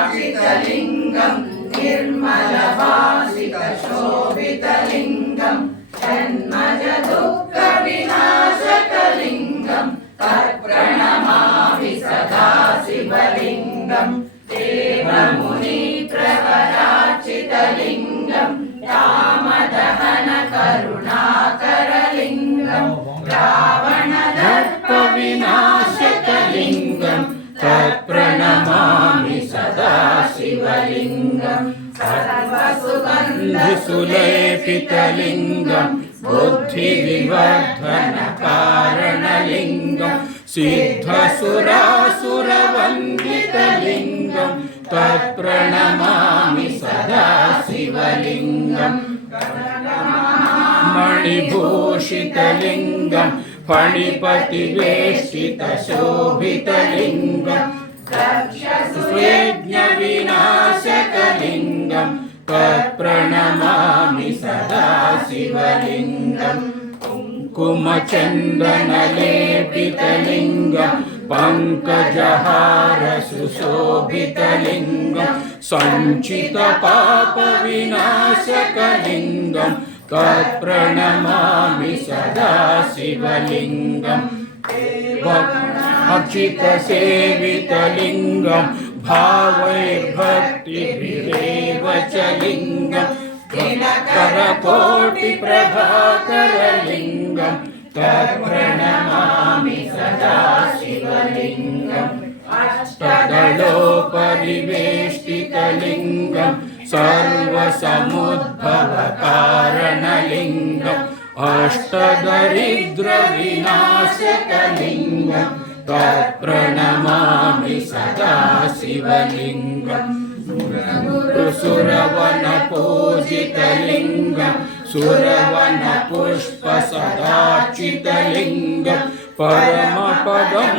सुरार्चितलिङ्गं निर्मलभासितशोभितलिङ्गं जन्मज दुःखविनाशकलिङ्गं तत्प्रणमामि सदा शिवलिङ्गं देवमुनिप्रवरार्चितलिङ्गं रामदहनकरुणाकरलिङ्गं रावणदर्पविनाशकलिङ्गं तत्प्रणमामि सदा शिवलिङ्गं सर्वसुगन्धिसुलेपितलिङ्गं बुद्धिविवर्धनकारणलिङ्गं सिद्धसुरासुरवन्दितलिङ्गं तत्प्रणमामि सदा शिवलिङ्गं मणिभूषितलिङ्गं फणिपतिवेष्टितशोभितलिङ्गं यज्ञविनाशकलिङ्गं तत्प्रणमामि सदा शिवलिङ्गं कुङ्कुमचन्दनलेपितलिङ्गं पङ्कजहारसुशोभितलिङ्गं सञ्चितपापविनाशकलिङ्गं तत्प्रणमामि सदा शिवलिङ्गं अर्चितसेवितलिङ्गं भावैर्भक्तिभिरेव च लिङ्गं करकोटिप्रभाकरलिङ्गं तत्प्रणमामि सदा शिवलिङ्गम् अष्टदलोपरिवेष्टितलिङ्गं सर्वसमुद्भवकारणलिङ्गम् अष्टदरिद्रविनाशकलिङ्गं तत्प्रणमामि सदा शिवलिङ्गं सुरवनपूजितलिङ्गं सुरवनपुष्पसदार्चितलिङ्गं परमपदं